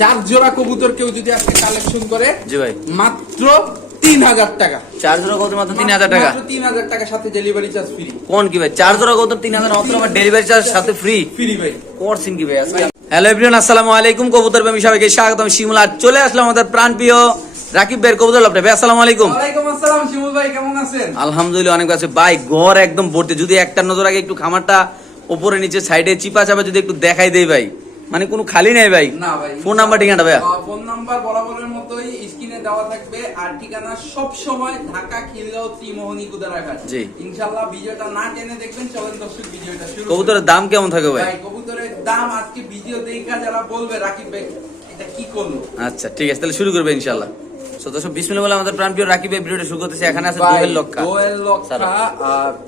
চার জোড়া কবুতর কেউ যদি আজকে কালেকশন করে জি ভাই। মাত্র তিন হাজার টাকা। চার জোড়া কত মাত্র তিন হাজার টাকা? তিন হাজার টাকা সাথে ডেলিভারি চার্জ ফ্রি কোন কি ভাই? চার জোড়া কত তিন হাজার মাত্র আমার ডেলিভারি চার্জ সাথে ফ্রি ফ্রি ভাই। করছেন কি ভাই আজকে? হ্যালো এভরিওয়ান আসসালামু আলাইকুম। কবুতর প্রেমী সবাইকে স্বাগতম। শিমুল আর চলে আসলাম আমাদের প্রাণপ্রিয় রাকিব ভাইয়ের কবুতর লাভটা। ভাই আসসালামু আলাইকুম। ওয়ালাইকুম আসসালাম শিমুল ভাই কেমন আছেন? আলহামদুলিল্লাহ অনেক আছে। ভাই ঘর একদম ভর্তি। যদি একটা নজর আগে একটু খামারটা উপরে নিচে সাইডে চিপা চাপা যদি একটু দেখাই দেই ভাই। মানে কোনো খালি নেই ভাই? ফোন নাম্বার ঠিকানা ভাইয়া। ফোন নাম্বার বরাবরের মতোই স্ক্রিনে দেওয়া থাকবে আর ঠিকানা সব সময় ঢাকা খিলগাঁও ত্রিমোহনী কুদারাঘাট জি। ইনশাআল্লাহ ভিডিওটা না টেনে দেখবেন চলেন দর্শক ভিডিওটা শুরু। কবুতরের দাম কেমন থাকে ভাই? ভাই কবুতরের দাম আজকে ভিডিও দেখা যারা বলবে রাকিব ভাই এটা কি করল? আচ্ছা ঠিক আছে তাহলে শুরু করবে ইনশাল্লাহ তো দর্শক বিসমিল্লাহ বলে আমাদের প্রাণপ্রিয় রাকিব ভাই ভিডিওটা শুরু করতেছে এখানে আছে দোয়েল লক্ষা দোয়েল সারা।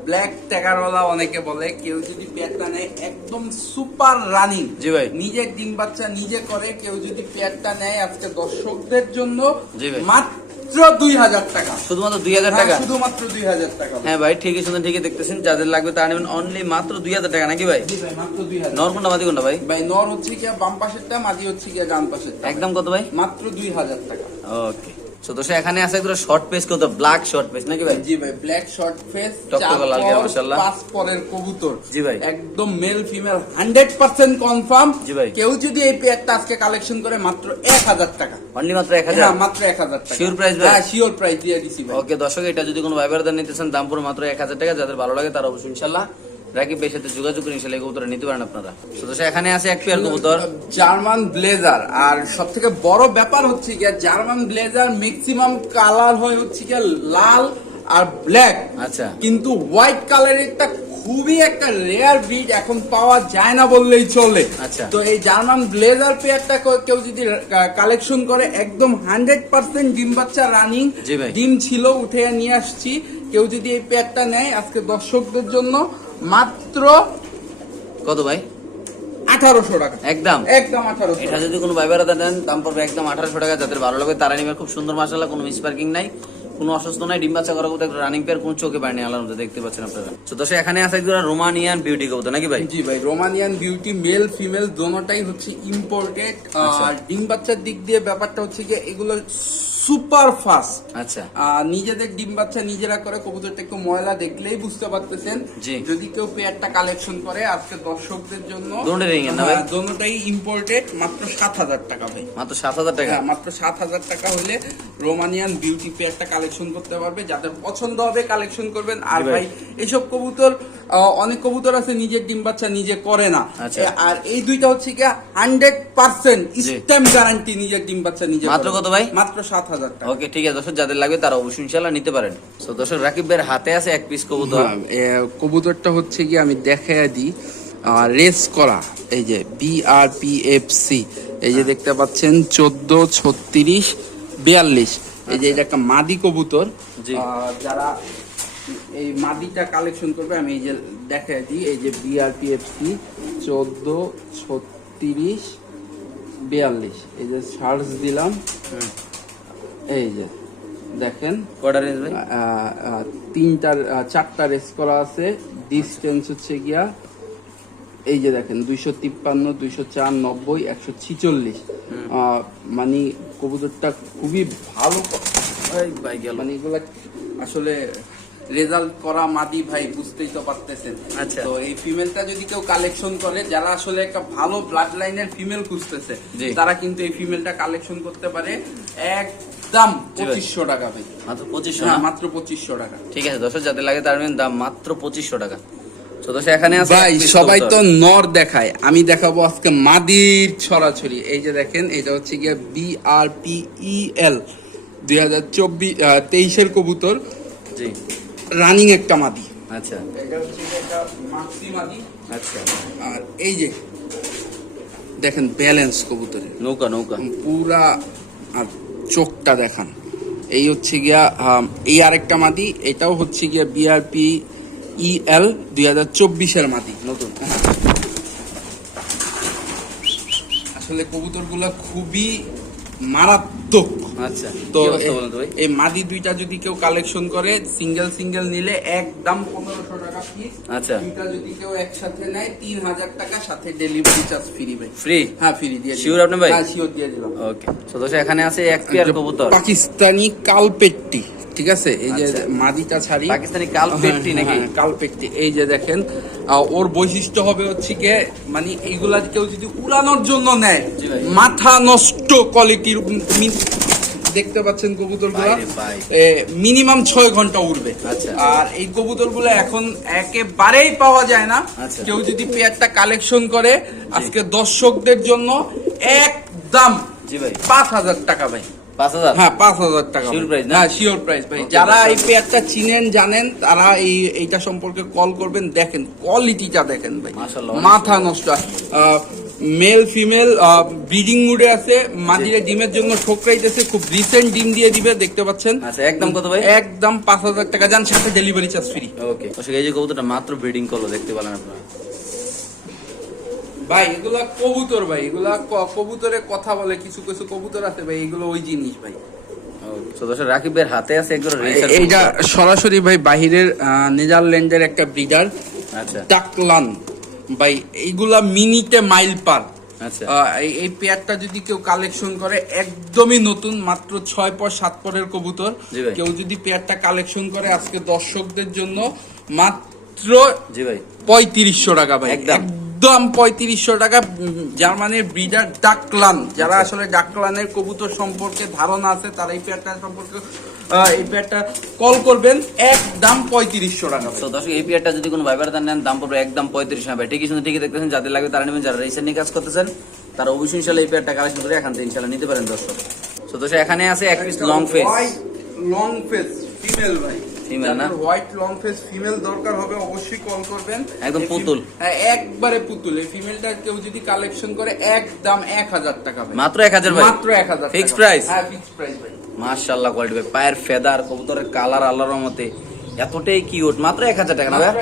ব্ল্যাক ট্যাগারওয়ালা অনেকে বলে কেউ যদি পেয়ারটা নেয় একদম সুপার রানিং জি ভাই। নিজে ডিম বাচ্চা নিজে করে কেউ যদি পেয়ারটা নেয় আজকে দর্শকদের জন্য ভাই। মাত্র দুই হাজার টাকা। শুধুমাত্র দুই হাজার হ্যাঁ, টাকা? শুধুমাত্র দুই হাজার টাকা। হ্যাঁ ভাই ঠিকই শুনছেন ঠিকই দেখতেছেন। যাদের লাগবে তারা নেবেন অনলি মাত্র দুই হাজার টাকা নাকি ভাই? মাত্র দুই হাজার। নর কোনটা মাদি কোনটা ভাই? ভাই নর হচ্ছে গিয়া বাম পাশেরটা মাদি হচ্ছে গিয়া ডান পাশেরটা। একদম কত ভাই? মাত্র দুই হাজার টাকা। ওকে তো এখানে আছে শর্ট পেজ কত? ব্ল্যাক শর্ট পেজ নাকি ভাই? জি ভাই ব্ল্যাক শর্ট ফেস টকটকে লাল গিয়া, মাশাআল্লাহ। পাঁচ পরের কবুতর। জি ভাই। একদম male female hundred percent confirm জি ভাই। কেউ যদি এই পেয়ারটা আজকে কালেকশন করে মাত্র এক হাজার টাকা। অনলি মাত্র এক হাজার? হ্যাঁ মাত্র এক হাজার টাকা। Sure price ভাই? হ্যাঁ শিওর প্রাইস দিয়ে দিছি ভাই। ওকে দর্শক এটা যদি কোনো ভাইবার নিতে চান দাম পুরো মাত্র এক হাজার টাকা যাদের ভালো লাগে তারা অবশ্যই ইনশাল্লাহ রাকিব ভাইয়ের সাথে যোগাযোগ করে ইনশাল্লাহ এই কবুতরটা নিতে পারেন আপনারা। দর্শক এখানে আছে এক পেয়ার কবুতর। German blazer. আর সব থেকে বড় ব্যাপার হচ্ছে গিয়া জার্মান ব্লেজার ম্যাক্সিমাম কালার হয় হচ্ছে গিয়া লাল আর ব্ল্যাক আচ্ছা। কিন্তু হোয়াইট কালারেরটা খুবই একটা রেয়ার ব্রিড এখন পাওয়া যায় না বললেই চলে। আচ্ছা। তো এই জার্মান ব্লেজার পেয়ারটা কেউ- কেউ যদি কালেকশন করে একদম হান্ড্রেড পার্সেন্ট ডিম বাচ্চা রানিং ডিম ছিল উঠে নিয়ে আসছি। কেউ যদি এই পেয়ারটা নেয় আজকে দর্শকদের জন্য মাত্র কত ভাই? আঠারোশো টাকা। একদম? একদম আঠারোশো এটা যদি কোনো ভাইবার দেন দাম পড়বে একদম আঠারোশো টাকা। যাদের ভালো লাগে তারা নিবে। খুব সুন্দর মাসাল্লাহ কোনো মিসপার্কিং নাই। কোনো অসুস্থ নাই ডিম বাচ্চা করা একটা রানিং পেয়ার কোন চোখে পায়নি আলার মধ্যে দেখতে পাচ্ছেন আপনারা। তো দর্শক এখানে আছে একজন রোমানিয়ান বিউটি কবুতর নাকি ভাই? জি ভাই রোমানিয়ান বিউটি মেল ফিমেল দোনোটাই হচ্ছে ইম্পোর্টেড আচ্ছা। আর ডিম বাচ্চার দিক দিয়ে ব্যাপারটা হচ্ছে কি এগুলো সুপার ফাস্ট। আচ্ছা। নিজেদের ডিম বাচ্চা নিজেরা করে কবুতরটা একটু ময়লা দেখলেই বুঝতে পারতেছেন। যদি কেউ পেয়ারটা কালেকশন করে আজকে দর্শকদের জন্য দোনোটাই? হ্যাঁ, দোনোটাই ইম্পোর্টেড মাত্র সাত হাজার টাকা ভাই। মাত্র সাত হাজার টাকা? হ্যাঁ, মাত্র সাত হাজার টাকা হলে রোমানিয়ান বিউটি পেয়ারটা কালেকশন করতে পারবে। যাদের পছন্দ হবে কালেকশন করবেন। আর ভাই। এইসব কবুতর অনেক কবুতর আছে নিজের ডিম বাচ্চা নিজে করে না। আচ্ছা। আর এই দুইটা হচ্ছে কি হান্ড্রেড পার্সেন্ট স্ট্যাম্প গ্যারান্টি নিজের ডিম বাচ্চা নিজে মাত্র। কত ভাই? মাত্র সাত হাজার। টাকা ওকে ঠিক আছে দর্শক যাদের লাগবে তারা অবশ্যই ইনশাল্লাহ নিতে পারেন। তো দর্শক রাকিব ভাইয়ের হাতে আছে এক পিস কবুতর। হ্যাঁ, কবুতরটা হচ্ছে কি আমি দেখাইয়া দিই। রেস করা এই যে বিআরপিএফসি এই যে দেখতে পাচ্ছেন চোদ্দ ছত্রিশ বিয়াল্লিশ। এই যে এটা একটা মাদি কবুতর। যারা এই মাদিটা কালেকশন করবে আমি এই যে দেখাই দিই এই যে বিআরপিএফসি চোদ্দ ছত্রিশ বিয়াল্লিশ। এই যে সার্চ দিলাম। এই যে দেখেন। কয়টা রেঞ্জ ভাই। তিনটার চারটা রেস করা আছে। ডিস্টেন্স হচ্ছে গিয়া এই যে দেখেন দুইশো তিপ্পান্ন দুইশো চার নব্বই একশো ছিচল্লিশ। মানে কবুতরটা খুবই ভালো। মানে এগুলা আসলে রেজাল্ট করা মাদি ভাই বুঝতেই তো পারতেছেন। আচ্ছা। তো এই ফিমেলটা যদি কেউ কালেকশন করে যারা আসলে একটা ভালো ব্লাড লাইনের ফিমেল খুঁজতেছে। তারা কিন্তু এই ফিমেলটা কালেকশন করতে পারে। একদম ভাই। পঁচিশশো টাকা ভাই। মাত্র পঁচিশশো হ্যাঁ মাত্র পঁচিশশো টাকা। ঠিক আছে দর্শক যাদের লাগে তার দাম মাত্র পঁচিশশো টাকা। এখানে আছে ভাই সবাই তো নর দেখায়। আমি দেখাবো আজকে মাদির ছড়াছড়ি। এই যে দেখেন এটা হচ্ছে গিয়ে বি আর পি ই এল দুই হাজার চব্বিশ তেইশের কবুতর। জি। রানিং একটা মাদি। আচ্ছা। এটা হচ্ছে একটা মাক্সি মাদি। আচ্ছা। আর এই যে দেখেন ব্যালেন্স কবুতরের। নৌকা নৌকা। পুরা আর চোখটা দেখান। এই হচ্ছে গিয়া এই আরেকটা মাটি এটাও হচ্ছে গিয়া বিআরপি ইএল এল দুই হাজার চব্বিশের মাটি নতুন। আসলে কবুতরগুলো খুবই মারাত্মক আচ্ছা তো এই মাদি দুইটা যদি কেউ কালেকশন করে সিঙ্গেল সিঙ্গেল নিলে একদম পনেরোশো টাকা পিস আচ্ছা। দুইটা যদি কেউ একসাথে নেয় তিন হাজার টাকা সাথে ডেলিভারি চার্জ ফ্রি ভাই। ফ্রি হ্যাঁ ফ্রি দিয়ে। Sure আপনি ভাই? হ্যাঁ শিওর দিয়ে দিলাম। ওকে তো এখানে আছে এক পেয়ার কবুতর। পাকিস্তানি কালপেট্টি ঠিক আছে? এই যে আচ্ছা। মাদিটা ছাড়ি। পাকিস্তানি কালপেট্টি হ্যাঁ, নাকি? হ্যাঁ, কালপেট্টি। এই যে দেখেন ওর বৈশিষ্ট্য হবে হচ্ছে কি মানে এইগুলা কেউ যদি উড়ানোর জন্য নেয় মাথা নষ্ট কোয়ালিটির দেখতে পাচ্ছেন কবুতরগুলা। মিনিমাম ছয় ঘণ্টা উড়বে। আচ্ছা। আর এই কবুতরগুলো এখন একেবারেই পাওয়া যায় না। আচ্ছা। কেউ যদি পেয়ারটা কালেকশন করে আজকে দর্শকদের জন্য একদম জি ভাই। পাঁচ হাজার টাকা ভাই। পাঁচ হাজার? হ্যাঁ পাঁচ হাজার টাকা Sure ভাই। price না? হ্যাঁ শিওর প্রাইস ভাই। যারা এই পেয়ারটা চিনেন জানেন তারা এই এইটা সম্পর্কে কল করবেন দেখেন কোয়ালিটিটা দেখেন ভাই। মাশাআল্লাহ, অনেক মাথা নষ্ট। মেল ফিমেল ব্রিডিং মুডে আছে মাদিরে ডিমের জন্য ঠোকরাইতেছে খুব রিসেন্ট ডিম দিয়ে দিবে দেখতে পাচ্ছেন। আচ্ছা একদম কত ভাই? একদম পাঁচ হাজার টাকা যান সাথে ডেলিভারি চার্জ ফ্রি ওকে এই যে কবুতরটা মাত্র ব্রিডিং করল দেখতে পেলেন আপনারা। ভাই এগুলা কবুতর ভাই এগুলা কবুতরে কথা বলে কিছু কিছু কবুতর আছে ভাই এগুলো ওই জিনিস ভাই। রাকিবের হাতে আছে এইটা সরাসরি ভাই বাহিরের নেদারল্যান্ডের একটা ব্রিডার আচ্ছা। টাকলান। ভাই এইগুলা মিনিটে মাইল পার। আচ্ছা। এই- পেয়ারটা যদি কেউ কালেকশন করে একদমই নতুন মাত্র ছয় পর সাত পরের কবুতর। কেউ যদি পেয়ারটা কালেকশন করে আজকে দর্শকদের জন্য মাত্র জি ভাই। পঁয়ত্রিশশো টাকা ভাই। একদম। একদম পঁয়ত্রিশশো টাকা। জার্মানির ব্রিডার ডাকলান। যারা আসলে ডাকলানের কবুতর সম্পর্কে ধারণা আছে তারা এই পেয়ারটা সম্পর্কে এই পেয়ারটা কল করবেন একদম পঁয়ত্রিশশো টাকা তো দর্শক এই পেয়ারটা যদি কোনো ভাইবার দান নেন দাম পড়বে একদম টাকা। ঠিকই শুনে ঠিকই দেখতেছেন যাদের লাগবে তারা নেবেন যারা কাজ করতেছেন তারা অবশ্যই ইনশাল্লাহ এই পেয়ারটা কালেকশন করে এখান থেকে ইনশাল্লাহ নিতে পারেন দর্শক। তো দর্শক এখানে আছে এক piece long face long face female ভাই। না? হোয়াইট লং ফেস ফিমেল দরকার হবে অবশ্যই কল করবেন। একদম পুতুল। হ্যাঁ একবারে পুতুল। এই ফিমেলটা কেউ যদি কালেকশন করে একদম এক হাজার টাকা ভাই। মাত্র এক হাজার ভাই। মাত্র? হ্যাঁ ফিক্স প্রাইস ভাই। মার্শাল্লাহ কোয়ালিটি ভাই পায়ের ফেদার কবুতরের কালার আল্লাহর মতে এতটাই কিউট মাত্র এক হাজার টাকা না ভাই?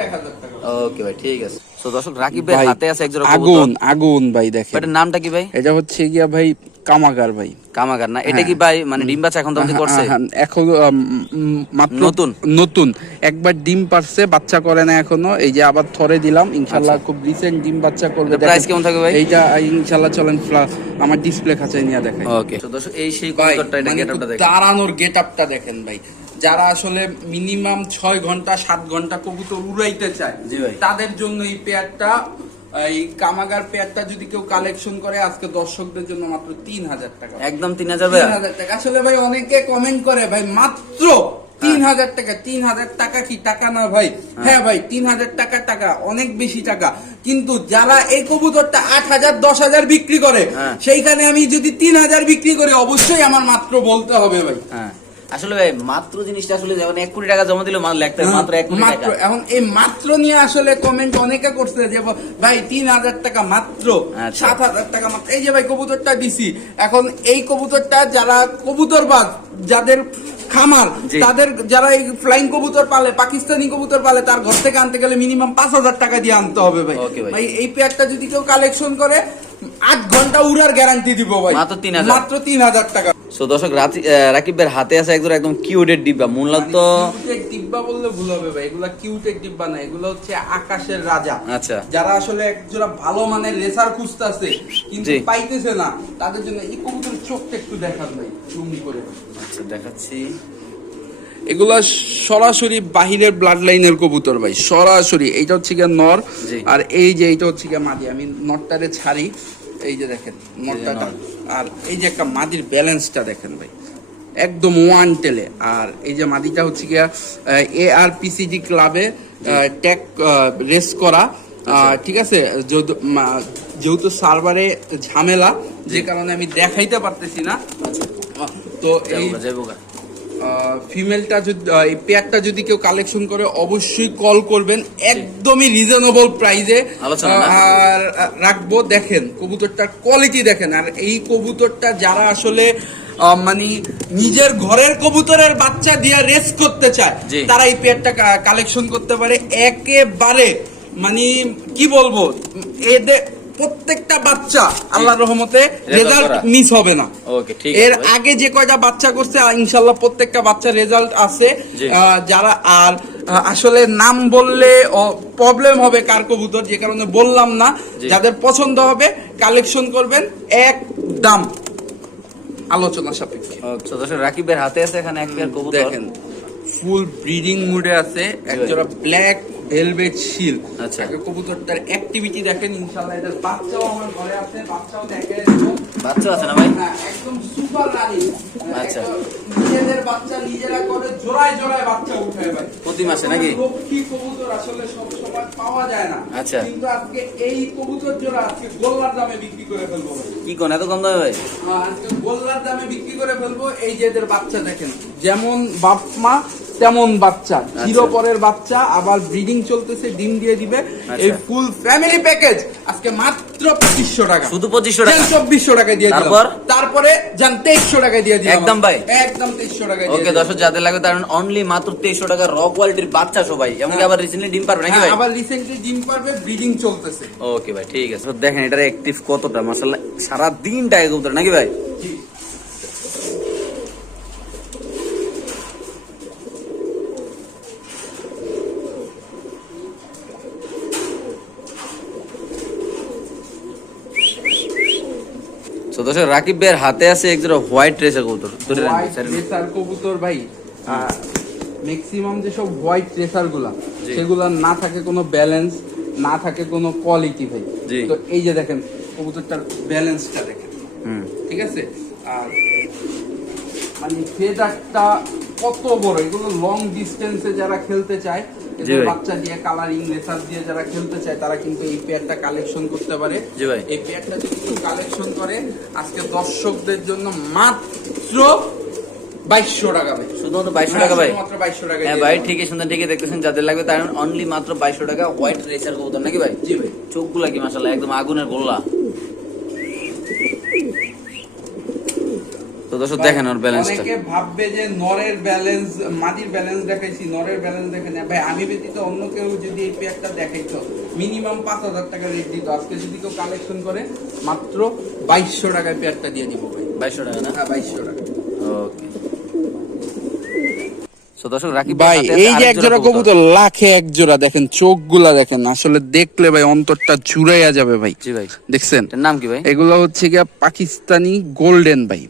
ওকে ভাই ঠিক আছে। তো দর্শক রাকিব ভাই ভাই, হাতে আছে একজন আগুন আগুন ভাই দেখেন। এটার নামটা কি ভাই? এটা হচ্ছে গিয়া ভাই কামাগার ভাই। কামাগার না? এটা হ্যাঁ। কি ভাই মানে ডিম বাচ্চা এখন তো করছে? হ্যাঁ, হ্যাঁ, এখন মাত্র নতুন? নতুন। একবার ডিম পারছে বাচ্চা করে না এখনও। এই যে আবার থরে দিলাম ইনশাল্লাহ খুব রিসেন্ট ডিম বাচ্চা করবে। দেখেন। কেমন থাকবে ভাই? এইটা ইনশাল্লাহ চলেন ফ্লা- আমার ডিসপ্লে খাঁচায় নিয়ে দেখাই। ওকে তো দর্শক এই সেই কবুতরটা এটা মানে গেটআপটা দেখেন। দাঁড়ানোর গেট আপটা দেখেন ভাই। যারা আসলে মিনিমাম ছয় ঘণ্টা সাত ঘণ্টা কবুতর উড়াইতে চায়। তাদের জন্য এই পেয়ারটা এই কামাগার পেয়ারটা যদি কেউ কালেকশন করে আজকে দর্শকদের জন্য মাত্র তিন হাজার টাকা। একদম তিন হাজার তিন হাজার টাকা। আসলে ভাই অনেকে কমেন্ট করে ভাই মাত্র তিন হাজার টাকা তিন হাজার টাকা কি টাকা না ভাই? হ্যাঁ ভাই তিন হাজার টাকা টাকা অনেক বেশি টাকা। কিন্তু যারা এই কবুতরটা আট হাজার দশ হাজার বিক্রি করে হ্যাঁ। সেইখানে আমি যদি তিন হাজার বিক্রি করি অবশ্যই আমার মাত্র বলতে হবে ভাই। হ্যাঁ। আসলে ভাই মাত্র জিনিসটা আসলে যেমন এক কোটি টাকা জমা দিলে মাল লাগতে মাত্র এক কোটি টাকা। এখন এই মাত্র নিয়ে আসলে কমেন্ট অনেকে করছে যে ভাই তিন হাজার টাকা মাত্র আচ্ছা। সাত হাজার টাকা মাত্র। এই যে ভাই কবুতরটা দিছি। এখন এই কবুতরটা যারা যাদের খামার তাদের যারা এই ফ্লাইং কবুতর পালে পাকিস্তানি কবুতর পালে তার ঘর থেকে আনতে গেলে মিনিমাম পাঁচ হাজার টাকা দিয়ে আনতে হবে ভাই। ভাই। এই পেয়ারটা যদি কেউ কালেকশন করে আট ঘণ্টা উড়ার গ্যারান্টি দিব ভাই। মাত্র 3000 মাত্র তিন হাজার টাকা। সো দর্শক রাতি- আহ, রাকিব ভাইয়ের হাতে আছে একজন একদম কিউটের ডিব্বা। মূলত কিউটেক ডিব্বা বললে ভুল হবে ভাই এগুলা কিউটেক ডিব্বা না এগুলো হচ্ছে আকাশের রাজা। আচ্ছা। যারা আসলে একজোড়া ভালো মানের রেসার খুঁজতেছে কিন্তু পাইতেছে না তাদের জন্য এই কবুতরের চোখটা একটু দেখান ভাই জুম করে। আচ্ছা দেখাচ্ছি। এগুলা সরাসরি বাহিরের ব্লাড লাইনের কবুতর ভাই সরাসরি। এইটা হচ্ছে গিয়ে নর আর এই যে এইটা হচ্ছে গিয়ে মাদি। আমি নরটারে ছাড়ি এই যে দেখেন নরটাটা। নর। আর এই যে একটা মাদির ব্যালেন্সটা দেখেন ভাই একদম ওয়ান টেলে আর এই যে মাদিটা হচ্ছে গিয়া এ আর পিসিজি ক্লাবে ট্যাগ রেস করা। আহ, ঠিক আছে যেহেতু সার্ভারে ঝামেলা যে কারণে আমি দেখাইতে পারতেছি না। তো এই যাব গা। ফিমেলটা যদি এই পেয়ারটা যদি কেউ কালেকশন করে অবশ্যই কল করবেন। একদমই রিজনেবল প্রাইজে আর রাখব। দেখেন কবুতরটার কোয়ালিটি দেখেন। আর এই কবুতরটা যারা আসলে মানে নিজের ঘরের কবুতরের বাচ্চা দিয়ে রেস করতে চায় তারা এই পেয়ারটা কালেকশন করতে পারে। একেবারে মানে কি বলব এদের প্রত্যেকটা বাচ্চা আল্লাহর রহমতে রেজাল্ট মিস হবে না। ওকে ঠিক এর আগে যে কয়টা বাচ্চা করছে ইনশাল্লাহ প্রত্যেকটা বাচ্চা রেজাল্ট আছে। যারা আর আসলে নাম বললে প্রবলেম হবে কার কবুতর যে কারণে বললাম না। যাদের পছন্দ হবে কালেকশন করবেন। এক দাম। আলোচনা সাপেক্ষে। দর্শক রাকিবের হাতে আছে এখানে এক পেয়ার কবুতর। দেখেন ফুল ব্রিডিং মুডে আছে একজোড়া ব্ল্যাক ভেলভেট শিল আচ্ছা। আগে কবুতরটার অ্যাক্টিভিটি দেখেন ইনশাআল্লাহ। এদের বাচ্চাও আমার ঘরে আছে বাচ্চাও দেখে বাচ্চা আছে না ভাই? হ্যাঁ, একদম সুপার রানি আচ্ছা। নিজেদের বাচ্চা নিজেরা করে জোড়ায় জোড়ায় বাচ্চা উঠায় ভাই প্রতি মাসে নাকি? লক্ষ্মী কবুতর আসলে সব সময় পাওয়া যায় না। আচ্ছা। কিন্তু আজকে এই কবুতর জোড়া আজকে গোল্লার দামে বিক্রি করে ফেলব কি কোন? এত কম দামে ভাই? হ্যাঁ, আজকে গোল্লার দামে বিক্রি করে ফেলব। এই যে এদের বাচ্চা দেখেন যেমন বাপ মা তেমন বাচ্চা। জিরো পরের বাচ্চা আবার ব্রিডিং চলতেছে ডিম দিয়ে দিবে। এই আচ্ছা। ফুল ফ্যামিলি প্যাকেজ আজকে মাত্র পঁচিশশো টাকা। শুধু পঁচিশশো টাকা? চব্বিশশো টাকায় দিয়ে তারপর? তারপরে যান তেইশশো টাকায় দিয়ে দিলাম। একদম ভাই? একদম তেইশশো টাকায় ওকে। দর্শক যাদের লাগবে তার অনলি মাত্র তেইশশো টাকা র কোয়ালিটির বাচ্চা সবাই। এমনকি আবার রিসেন্টলি ডিম পারবে নাকি হ্যাঁ, ভাই আবার রিসেন্টলি ডিম পারবে ব্রিডিং চলতেছে। ওকে ভাই ঠিক আছে। তো দেখেন এটার অ্যাক্টিভ কতটা? মাসাল্লাহ সারা দিন টাকা কবুতর নাকি ভাই? দর্শক রাকিব ভাইয়ের হাতে আছে এক জোড়া হোয়াইট রেসের কবুতর। রেসার কবুতর ভাই ম্যাক্সিমাম যেসব হোয়াইট রেসারগুলা সেগুলা না থাকে কোনো ব্যালেন্স না থাকে কোনো কোয়ালিটি ভাই। তো এই যে দেখেন কবুতরটার ব্যালেন্সটা দেখেন। ঠিক আছে? আর মানে ফেদারটা কত বড় এগুলো লং ডিস্টেন্সে যারা খেলতে চায় বাচ্চা দিয়ে কালারিং রেসার দিয়ে যারা খেলতে চায় তারা কিন্তু এই পেয়ারটা কালেকশন করতে পারে। এই পেয়ারটা যদি কালেকশন করে আজকে দর্শকদের জন্য মাত্র বাইশশো টাকা ভাই। শুধুমাত্র বাইশশো টাকা ভাই। মাত্র বাইশশো টাকা হ্যাঁ ভাই ঠিকই সুন্দর ঠিকই দেখতেছেন যাদের লাগবে তার অনলি মাত্র বাইশশো টাকা হোয়াইট রেসার কবুতর নাকি ভাই? জি ভাই। চোখগুলা কি মাসাল্লাহ একদম আগুনের গোল্লা। দর্শক দেখেন ওর ব্যালেন্সটা অনেকে ভাববে যে নরের ব্যালেন্স মাটির ব্যালেন্স দেখাইছি নরের ব্যালেন্স দেখে না ভাই আমি ব্যতীত অন্য কেউ যদি এই পেয়ারটা দেখাইতো মিনিমাম পাঁচ হাজার টাকা রেট দিত। আজকে যদি কেউ কালেকশন করে মাত্র বাইশশো টাকায় পেয়ারটা দিয়ে দিব ভাই। বাইশশো টাকা না? হ্যাঁ বাইশশো টাকা। ওকে দর্শক রাকিব ভাই এই যে এক জোড়া কবুতর। লাখে এক জোড়া দেখেন চোখগুলা দেখেন আসলে দেখলে ভাই অন্তরটা জুড়াইয়া যাবে ভাই। জি ভাই। দেখছেন? নাম কি ভাই? এগুলো হচ্ছে গিয়া পাকিস্তানি গোল্ডেন ভাই।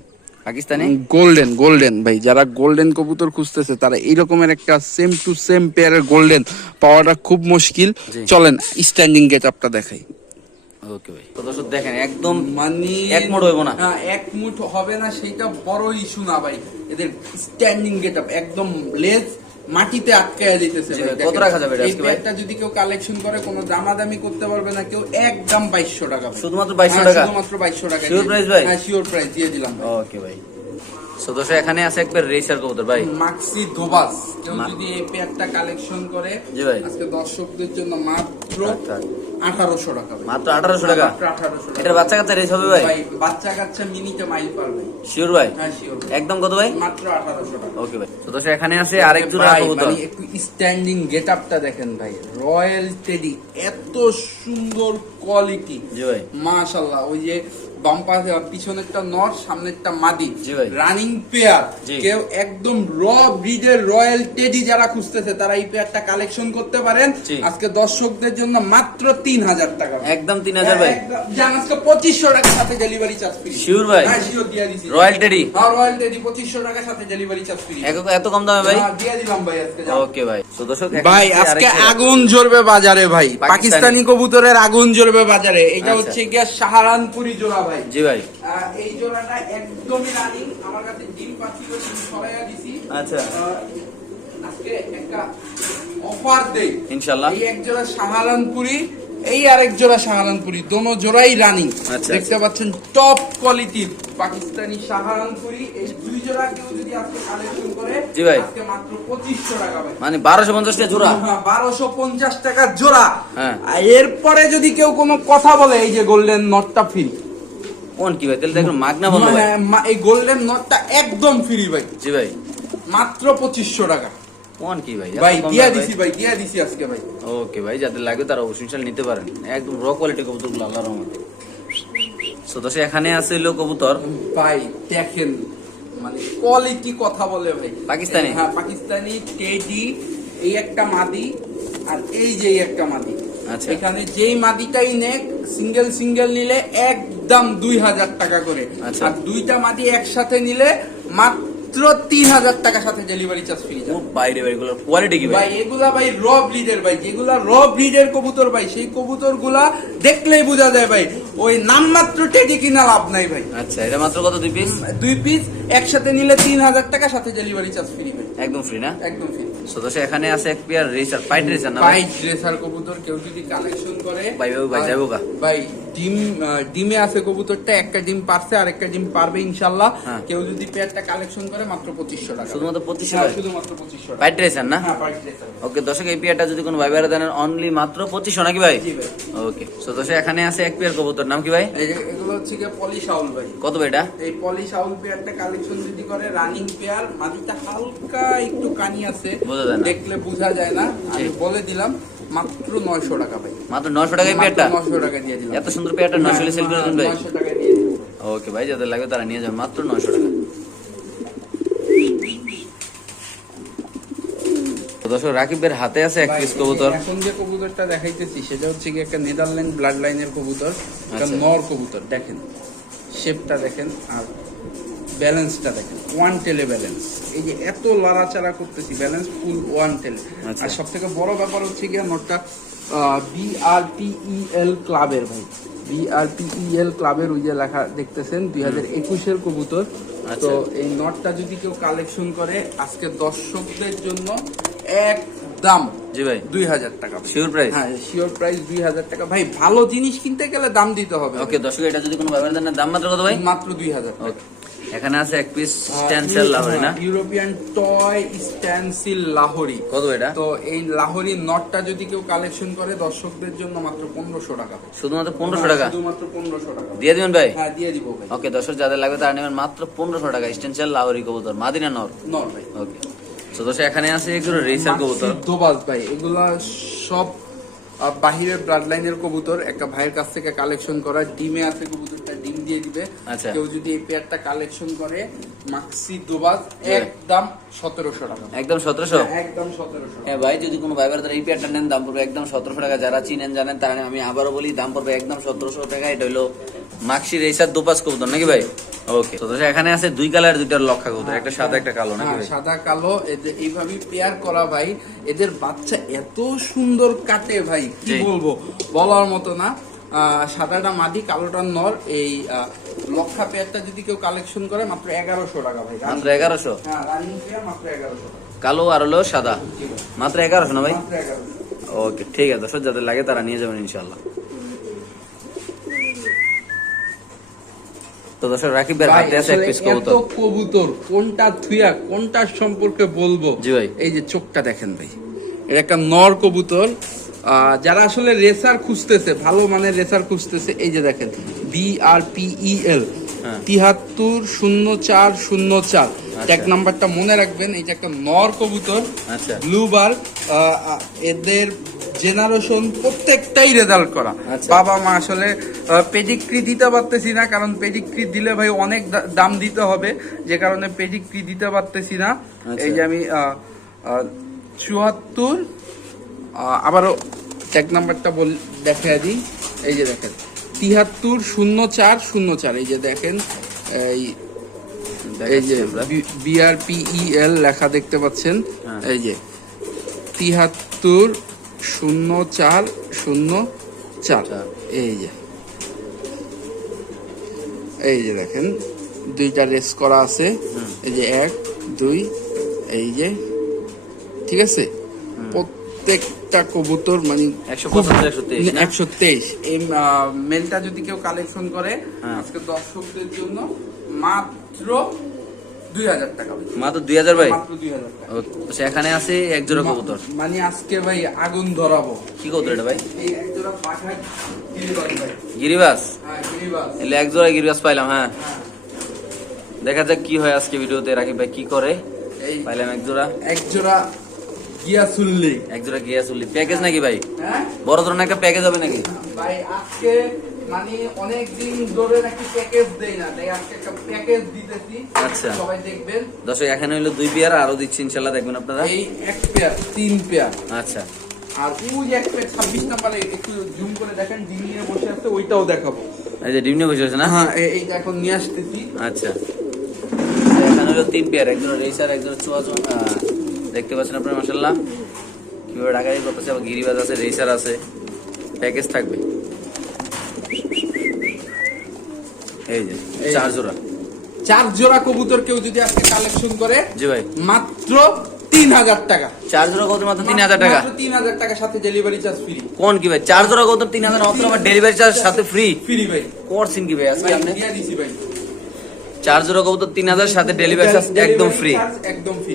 পাকিস্তানি? গোল্ডেন গোল্ডেন ভাই। যারা গোল্ডেন কবুতর খুঁজতেছে তারা এইরকমের একটা সেম টু সেম পেয়ারের গোল্ডেন পাওয়াটা খুব মুশকিল। চলেন স্ট্যান্ডিং গেট আপটা দেখাই। ওকে ভাই। দর্শক দেখেন একদম মানে এক মুঠ হইবো না। হ্যাঁ, এক মুঠ হবে না সেটা বড় ইস্যু না ভাই। এদের স্ট্যান্ডিং গেট আপ একদম লেজ মাটিতে আটকায় দিতেছে কত রাখা যাবে এটা এই আজকে ভাই? যদি কেউ কালেকশন করে কোনো দামাদামি করতে পারবে না কেউ একদম বাইশশো টাকা শুধুমাত্র 2200 হ্যাঁ, টাকা? শুধুমাত্র বাইশশো টাকা Sure প্রাইস ভাই? হ্যাঁ শিওর প্রাইস দিয়ে দিলাম ওকে ভাই দর্শক এখানে আছে একবার রেসার কবুতর ভাই। মাক্সি ধোবাস। কেউ যদি এই পেয়ারটা কালেকশন করে জি ভাই। আজকে দর্শকদের জন্য মাত্র আচ্ছা। আঠারোশো টাকা ভাই। মাত্র আঠারোশো টাকা? এটার বাচ্চা কাচ্চা রেস হবে ভাই? বাচ্চা কাচ্চা মিনিটে মাইল পারবে শিওর ভাই। হ্যাঁ শিওর একদম কত ভাই? মাত্র আঠারোশো টাকা। ওকে ভাই। দর্শক এখানে আছে আরেক জোড়া কবুতর মানে একটু স্ট্যান্ডিং গেট আপটা দেখেন ভাই। রয়্যাল টেডি এত সুন্দর কোয়ালিটি জি ভাই। মাশাল্লাহ ওই যে বাম পাশে পিছনেরটা নর সামনেরটা মাদি। রানিং পেয়ার কেউ একদম র ব্রিডের রয়্যাল টেডি যারা খুঁজতেছে তারা এই পেয়ারটা কালেকশন করতে পারেন। আজকে দর্শকদের জন্য মাত্র তিন হাজার টাকা। একদম তিন হাজার ভাই। একদম। জান আজকে পঁচিশশো টাকার সাথে ডেলিভারি চার্জ ফ্রি Sure ভাই? হ্যাঁ শিওর দিয়ে দিছি। রয়্যাল টেডি হ্যাঁ রয়্যাল টেডি পঁচিশশো টাকার সাথে ডেলিভারি চার্জ ফ্রি এত- কম দামে ভাই? হ্যাঁ, দিয়ে দিলাম ভাই আজকে ওকে ভাই। তো দর্শক ভাই আজকে আগুন জ্বলবে বাজারে ভাই। পাকিস্তানি। পাকিস্তানি কবুতরের আগুন জ্বলবে বাজারে। এটা আচ্ছা। হচ্ছে গিয়া সাহারানপুরি জোড়া ভাই। জি ভাই। এই জোড়াটা একদমই রানিং। আমার কাছে ডিম পাচ্ছিল সরাইয়া দিছি। আচ্ছা। আজকে একটা অফার দেই। ইনশাল্লাহ। এই এক জোড়া সাহারানপুরি এই আরেক জোড়া সাহারানপুরি দোনো জোড়াই রানিং। আচ্ছা, দেখতে পাচ্ছেন টপ কোয়ালিটির পাকিস্তানি সাহারানপুরি এই দুই জোড়া কেউ যদি আজকে কালেকশন করে জি ভাই। আজকে মাত্র টাকা ভাই। মানে বারোশো পঞ্চাশ টাকা জোড়া? বারোশো পঞ্চাশ টাকা জোড়া। হ্যাঁ। আর এরপরে যদি কেউ কোনো কথা বলে এই যে গোল্ডেন নটটা ফ্রি কোন কি ভাই? তাহলে দেখুন মাগনা বলল ভাই এই গোল্ডেন নটটা একদম ফ্রি ভাই। জি ভাই। মাত্র পঁচিশশো টাকা। কোন কি ভাই? ভাই দিয়া দিছি ভাই দিয়া দিছি আজকে ভাই। ওকে ভাই যাদের লাগবে তারা অবশ্যই নিতে পারেন। একদম র কোয়ালিটি কবুতরগুলো আল্লাহর রহমতে। সো দর্শক এখানে আছে হলো কবুতর। ভাই দেখেন মানে কোয়ালিটি কথা বলে ভাই। পাকিস্তানি? হ্যাঁ পাকিস্তানি টেডি এই একটা মাদি আর এই যে এই একটা মাদি। এখানে যেই মাদিটাই নেক সিঙ্গেল সিঙ্গেল নিলে একদম দুই হাজার টাকা করে। আচ্ছা। আর দুইটা মাদি একসাথে নিলে মাত্র তিন হাজার টাকা সাথে ডেলিভারি চার্জ ফ্রি ও বাইরে ভাই এগুলোর কোয়ালিটি কি ভাই ভাই? এগুলা ভাই র ব্রিডের ভাই যেগুলা র ব্রিডের কবুতর ভাই সেই কবুতরগুলা দেখলেই বোঝা যায় ভাই ওই নামমাত্র টেডি কিনা লাভ নাই ভাই। আচ্ছা এটা মাত্র কত দুই পিস দুই পিস একসাথে নিলে তিন হাজার টাকা সাথে ডেলিভারি চার্জ ফ্রি ভাই। একদম ফ্রি না? একদম ফ্রি সো এখানে আছে এক পেয়ার রেসার পাইট রেসার না ভাই পাইট ড্রেসার কবুতর কেউ যদি কালেকশন করে ভাই, ভাই, ভাই, যাব। ভাই ডিম ডিমে আছে কবুতরটা একটা ডিম পারছে আর একটা ডিম পারবে ইনশাল্লাহ হ্যাঁ। কেউ যদি পেয়ারটা কালেকশন করে মাত্র পঁচিশশো টাকা। শুধুমাত্র 2500 হ্যাঁ, টাকা? শুধুমাত্র পঁচিশশো পাইট রেসার না? হ্যাঁ ওকে দর্শক এই পেয়ারটা যদি কোনো ভাই ভাইরা দেন অনলি মাত্র পঁচিশশো নাকি ভাই? জি ভাই। ওকে সো দর্শক এখানে আছে এক পেয়ার কবুতর নাম কি ভাই? এই যে এগুলো হচ্ছে গিয়ে পলি শাউল ভাই। কত ভাই এটা? এই পলি শাউল পেয়ারটা কালেকশন যদি করে রানিং পেয়ার মাটিটা হালকা একটু কানি আছে দেখলে বোঝা যায় না। আমি বলে দিলাম মাত্র নয়শো টাকা ভাই। মাত্র নশো টাকায় পেয়ারটা? নয়শো টাকা দিয়ে দিলাম। এত সুন্দর পেয়ারটা সেল করে দেন ভাই? নয়শো টাকা দিয়ে ওকে ভাই যাদের লাগবে তারা নিয়ে যাবেন মাত্র নয়শো টাকা। দর্শক রাকিবের হাতে আছে এক পিস কবুতর। এখন যে কবুতরটা দেখাইতেছি সেটা হচ্ছে কি একটা নেদারল্যান্ড ব্লাড লাইনের কবুতর একটা আচ্ছা। নর কবুতর দেখেন। শেপটা দেখেন আর ব্যালেন্সটা দেখেন ওয়ান টেলে ব্যালেন্স এই যে এত লড়াচাড়া করতেছি ব্যালেন্স ফুল ওয়ান টেলে। আর সব থেকে বড় ব্যাপার হচ্ছে গিয়ে নটটা বিআরপিইএল ক্লাবের ভাই। বিআরপিইএল ক্লাবের ওই যে লেখা দেখতেছেন দুই হাজার একুশের কবুতর। আচ্ছা। তো এই নটটা যদি কেউ কালেকশন করে আজকে দর্শকদের জন্য একদম জি ভাই। দুই হাজার টাকা শিওর প্রাইস হ্যাঁ শিওর প্রাইস দুই হাজার টাকা। ভাই ভালো জিনিস কিনতে গেলে দাম দিতে হবে ওকে দর্শক এটা যদি কোনো দেন দাম মাত্র কত ভাই? মাত্র দুই হাজার ওকে এখানে আছে এক পিস স্ট্যান্সেল লাহরি না? European toy stencil Lahori. কত এটা? তো এই লাহোরি নটটা যদি কেউ কালেকশন করে দর্শকদের জন্য মাত্র পনেরোশো টাকা শুধুমাত্র পনেরোশো টাকা? শুধুমাত্র পনেরোশো টাকা। দিয়ে দিবেন ভাই? হ্যাঁ দিয়ে দিব ভাই। ওকে দর্শক যাদের লাগবে তারা নেবেন মাত্র পনেরোশো টাকা স্টেন্সিয়াল লাহরি কবুতর মাদিনা নর। নট ভাই। ওকে। তো এখানে আছে এগুলো রেসার কবুতর। দোবাজ ভাই এগুলা সব বাহিরের ব্লাড লাইনের কবুতর। একটা ভাইয়ের কাছ থেকে কালেকশন করা। ডিমে আছে কবুতরটা ডিম দিয়ে দিবে। আচ্ছা। কেউ যদি এই পেয়ারটা কালেকশন করে মাক্সি দোবাজ একদম সতেরোশো টাকা। একদম সতেরোশো? একদম সতেরোশো হ্যাঁ ভাই যদি কোনো এই পেয়ারটা নেন দাম পড়বে একদম সতেরোশো টাকা। যারা চিনেন জানেন তারা আমি আবারও বলি দাম পড়বে একদম সতেরোশো টাকা। এটা হলো মাক্সি রেসার দুপাস কবুতর নাকি ভাই? ওকে তো এখানে আছে দুই কালার দুইটার লক্ষা কবুতর একটা সাদা একটা কালো নাকি হ্যাঁ, সাদা কালো পেয়ার করা ভাই এদের বাচ্চা এত সুন্দর কাটে ভাই কি বলব? বলার মতো না। সাদাটা মাদি কালোটা নর এই লক্ষা পেয়ারটা যদি কেউ কালেকশন করে মাত্র এগারোশো টাকা ভাই মাত্র এগারোশো? হ্যাঁ রানিং পেয়ার মাত্র এগারোশো কালো আর হলো সাদা? মাত্র এগারোশো না ভাই? ওকে ঠিক আছে দর্শক যাদের লাগে তারা নিয়ে যাবেন ইনশাল্লাহ তো দর্শক রাকিব ভাই ভাই, হাতে আছে এক পিস এত কবুতর কবুতর কোনটা থুয়া কোনটার সম্পর্কে বলব জি ভাই। এই যে চোখটা দেখেন ভাই এটা একটা নর কবুতর যারা আসলে রেসার খুঁজতেছে ভালো মানের রেসার খুঁজতেছে এই যে দেখেন বি আর পিইএল হ্যাঁ। তিহাত্তর শূন্য চার শূন্য চার আচ্ছা। ট্যাগ নাম্বারটা মনে রাখবেন এই যে একটা নর কবুতর আচ্ছা ব্লুবার এদের জেনারেশন প্রত্যেকটাই রেজাল্ট করা আচ্ছা। বাবা মা আসলে পেডিক্রি দিতে পারতেছি না কারণ পেডিক্রি দিলে ভাই অনেক দাম দিতে হবে যে কারণে পেডিক্রি দিতে পারতেছি না আচ্ছা। এই যে আমি চুয়াত্তর আবারও এক নাম্বারটা বল দেখা দিই এই যে দেখেন তিহাত্তর শূন্য চার শূন্য চার এই যে দেখেন এই এই যে। বিআরপিইএল লেখা দেখতে পাচ্ছেন হ্যাঁ। এই যে তিহাত্তর শূন্য চার শূন্য চার। চার। এই যে। এই যে দেখেন দুইটা রেস করা আছে। এই যে এক দুই এই যে ঠিক আছে? প্রত্যেকটা কবুতর মানে একশো একশো তেইশ একশো তেইশ। এই মেলটা যদি কেউ কালেকশন করে হ্যাঁ। আজকে দর্শকদের জন্য মাত্র দুই হাজার টাকা ভাই। মাত্র দুই হাজার ভাই? মাত্র টাকা। আছে এক জোড়া কবুতর? মানে আজকে ভাই আগুন ধরাবো। কি কবুতর এটা ভাই? এই এক জোড়া পাঠা গিরিবাজ ভাই। গিরিবাস হ্যাঁ গিরিবাজ। এলে এক জোড়া গিরিবাস পাইলাম হ্যাঁ। হ্যাঁ। দেখা যাক কি হয় আজকে ভিডিওতে রাকিব ভাই কি করে? পাইলাম এক জোড়া এক জোড়া গিয়াসুল্লি। এক জোড়া গিয়া চল্লিশ প্যাকেজ নাকি ভাই? হ্যাঁ? বড় ধরনের একটা প্যাকেজ হবে নাকি? ভাই আজকে মানে অনেক দিন ধরে নাকি প্যাকেজ দেই না। তাই আজকে একটা প্যাকেজ দিতেছি। আচ্ছা। সবাই দেখবেন। দর্শক এখানে হইল দুই পেয়ার আরও দিচ্ছি ইনশাল্লাহ দেখবেন আপনারা। এই এক পেয়ার তিন পেয়ার। আচ্ছা। আর ওই এক পেয়ার ছাব্বিশ নাম্বারে একটু জুম করে দেখেন ডিম নিয়ে বসে আছে ওইটাও দেখাবো। এই যে ডিম নিয়ে বসে আছে না? হ্যাঁ এ- এইটা এখন নিয়ে আসতেছি। আচ্ছা। এখানে হলো তিন পেয়ার একজন রেসার একজন চুয়া চুয়া দেখতে পাচ্ছেন আপনারা মাসাল্লাহ কীভাবে করতেছে আবার গিরিবাজ আছে রেসার আছে। প্যাকেজ থাকবে। এই যে চার জোড়া। চার জোড়া কবুতর কেউ যদি আজকে কালেকশন করে জি ভাই। মাত্র তিন হাজার টাকা। চার জোড়া কত মাত্র তিন হাজার টাকা। তিন হাজার টাকা সাথে ডেলিভারি চার্জ ফ্রি কোন কি ভাই? চার জোড়া কত তিন হাজার মাত্র আবার ডেলিভারি চার্জ সাথে ফ্রি ফ্রি ভাই। করছেন কি ভাই আজকে আপনি? দিছি ভাই। চার জোড়া কত তিন হাজার সাথে ডেলিভারি চার্জ একদম ফ্রি একদম ফ্রি